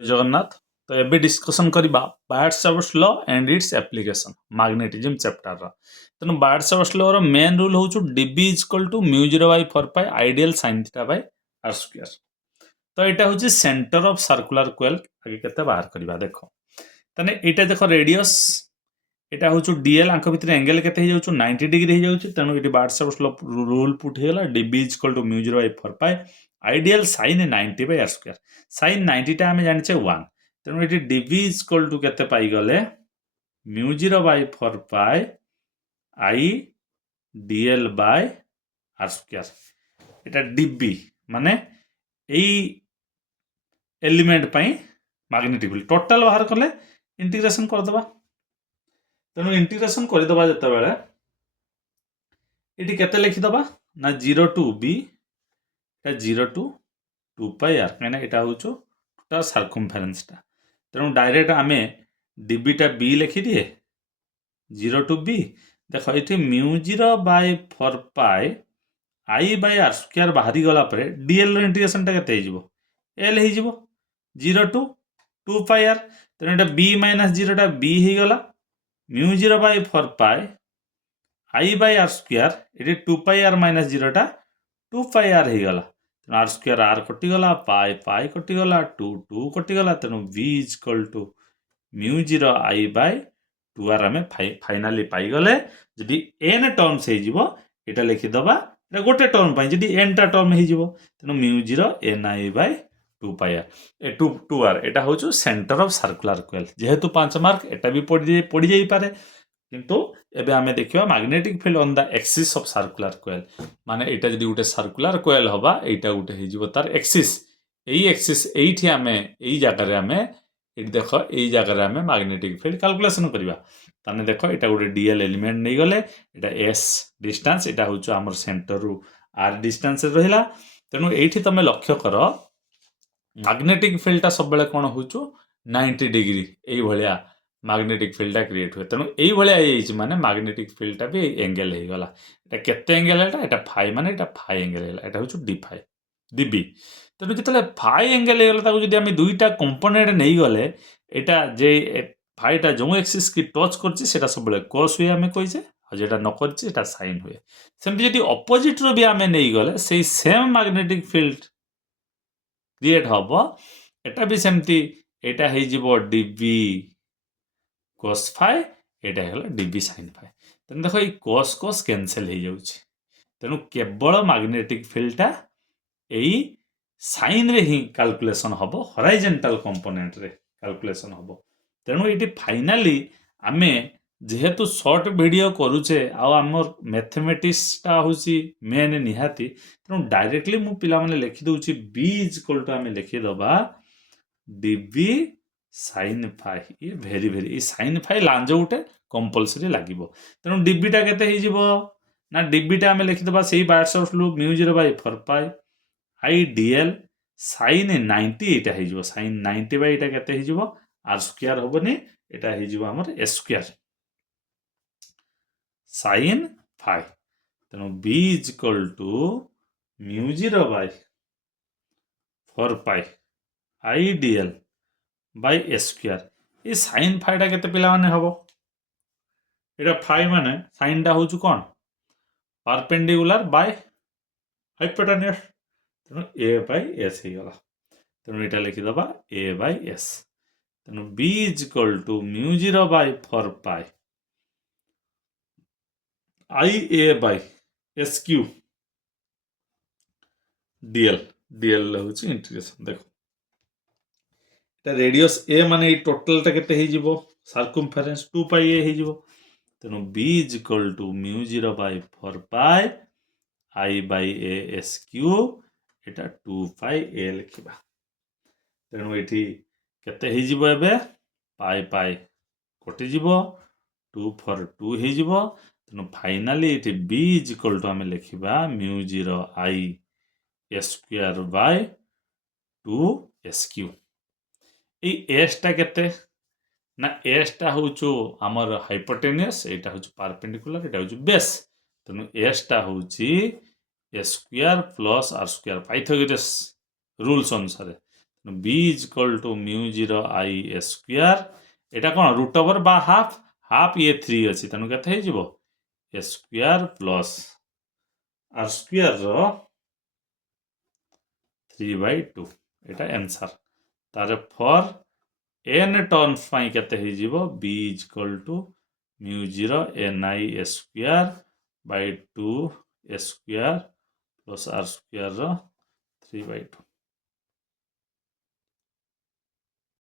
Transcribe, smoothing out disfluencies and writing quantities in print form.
जय जगन्नाथ। तो एबे डिस्कशन करबा Biot's law and its application magnetism chapter रा। तेनु बायट्स लॉ रो मेन रूल होछु dB equal to mu 0 by 4 pi I dl sin theta by r square. तो एटा होछि सेंटर ऑफ सर्कुलर कोइल। आगे केते बाहर करबा देखो तने एटा देखो रेडियस एटा होछु dl आंक भितर एंगल केते हे जाउछु 90 डिग्री हे जाउछु। तेनु एटी बायट्स लॉ रूल पुट हे गेला dB equal to mu 0 by 4 pi I dl sin 90 by r square. sin 90 टा हमें जानिछे 1 तेणु ये dB इक्वल टू केते पाई गले mu 0 by 4 pi I dl bye r square. Etah dB माने एई एलिमेंट पई मैग्नेटिक फील्ड टोटल बाहर करले इंटीग्रेशन कर दबा। तेणु इंटीग्रेशन कर दबा जते बेले एटी केते लिखि दबा ना 0 to b Etah 0 to 2 pi r कहना एटा होचो टोटल सर्कमफेरेंस टा। तेणु डायरेक्ट आमे dB टा b लिखि दिए 0 टू b देखो ये mu 0 by 4 pi I bye r square बाहरी गला परे dl रो इंटीग्रेशन टा केते हिजबो l हिजबो 0 टू 2 पाई r। तेणु एटा b माइनस 0 टा b ही गला mu 0 by 4 pi I bye r square ये 2 पाई r माइनस 0 टा 2 पाई r ही गला। r स्क्वायर r कटिगला पाई पाई कटिगला 2 2 कटिगला। तेणु v equal to mu 0 I by 2r आमे फाइनाली पाई गले। जदि n टर्म्स हे जिवो एटा लिखि दबा एटा गोटे टर्म पई जदि n टा टर्म हे जिवो तेणु mu 0 ni bye 2 pi r A 2r Etah होचो centre of circular coil. जेहेतु 5 मार्क एटा भी पड़ी जाई पारे किंतु एबे आमे देखिबा magnetic field on the axis of circular coil माने एटा जदि गोटे सर्कुलर कोइल हबा एटा गोटे हे जिवो तार एक्सिस एई एक्सिस एइठी आमे एई जागा रे आमे एटी देखो एई जागा रे आमे मैग्नेटिक फील्ड कैलकुलेशन करबा। ताने देखो एटा गोटे dl एलिमेंट नै गले एटा s डिस्टेंस एटा होचो हमर सेंटर रु r डिस्टेंस रहिला। तेनु एइठी तमे लक्ष्य करो मैग्नेटिक फील्ड टा सब बेले कोन होचो 90 डिग्री एई भलिया मैग्नेटिक फील्ड क्रिएट हुए। तेणु यही माने मैग्नेटिक फील्ड भी एंगल हो गला एटा केते एंगल है एटा फाई माने एटा फाई एंगल है एटा होछु डी फाई dB। तेणु जितले फाई एंगल हो गला ताको जदि हम दुईटा कंपोनेंट नै गले एटा जे फाईटा जो एक्सिस की टच करछि सेटा सब बेले cos हुए हमें कहिसे आ जेटा न करछि एटा sin हुए। सेमति जदि ऑपोजिट रो भी हमें नै गले सेही सेम मैग्नेटिक फील्ड क्रिएट हबो एटा भी सेमति एटा हे जिवो dB cos फाई एटा हेला dB sin फाई। तेणु देखो ये cos cos कैंसिल हो जाउछि तेणु केवल मैग्नेटिक फील्डटा एई साइन रे ही कैलकुलेशन हबो हॉरिजॉन्टल कंपोनेंट रे कैलकुलेशन हबो। तेणु एटी फाइनली आमे जेहेतु शॉर्ट वीडियो करूचे आ हमर मैथमेटिक्स टा होसी मेन निहाती तेणु डायरेक्टली मु पिला माने लिखि दउछि b इक्वल टू आमे लिखि दबा dB sin फाई ये भेरी भेरी ये sin फाई लांज उठे कंपलसरी लागिबो। तेणु dB टा केते हे जिवो ना dB टा आमे लिखि दबा सेही bites law mu 0 by 4 pi I dl sin 90 एटा हे जिवो sin 90 बाय एटा केते हे जिवो r स्क्वायर होबनी एटा हे जिवो हमर s स्क्वायर sin फाई। तेणु b equal to mu 0 by 4 pi I dl by s square ये sin फाई टा केते पिला माने हबो एटा फाई माने sin टा होचु कोन परपेंडिकुलर बाय हाइपोटेन्यूज। तेणु a बाय s हे गला। तेणु एटा लिखि दबा a बाय s। तेणु b equal to mu 0 by 4 pi I a by s cube dl dl होची इंटीग्रेशन देखो एटा रेडियस a माने टोटल टा केते हे जिवो सर्कमफेरेंस 2 पाई a हे जिवो। तेणु b equal to mu 0 by 4 pi I by a s cube एटा 2 पाई a लिखिबा। तेणु एठी केते हे जिवो एबे पाई पाई कटि जिवो 2 4 2 हे जिवो। तेणु फाइनली एठी b इक्वल टू आमे लिखिबा mu 0 I s square by 2 s cube. ए s टा केते ना s टा होचो हमर हाइपोटेन्यूज एटा होचो परपेंडिकुलर एटा होचो बेस। तेणु s टा होची s square plus r square Pythagoras rules अनुसार। B is equal to mu zero I a square এটা କ'ଣ ରୁଟ୍ ଓଭର୍ ବା ହାଫ୍ ଇଏ 3 ଅଛି ତେଣୁ କେତେ ହେଇଯିବ ଏ ସ୍କୋୟାର ପ୍ଲସ୍ ଆର୍ ସ୍କୋୟାରର 3/2 ଏଇଟା ଆନ୍ସର୍। ତାର ଫର୍ n ଟର୍ମସ୍ ପାଇଁ କେତେ ହେଇଯିବ b is equal to mu zero ni a square by 2 a square plus R ସ୍କୋୟାରର 3/2।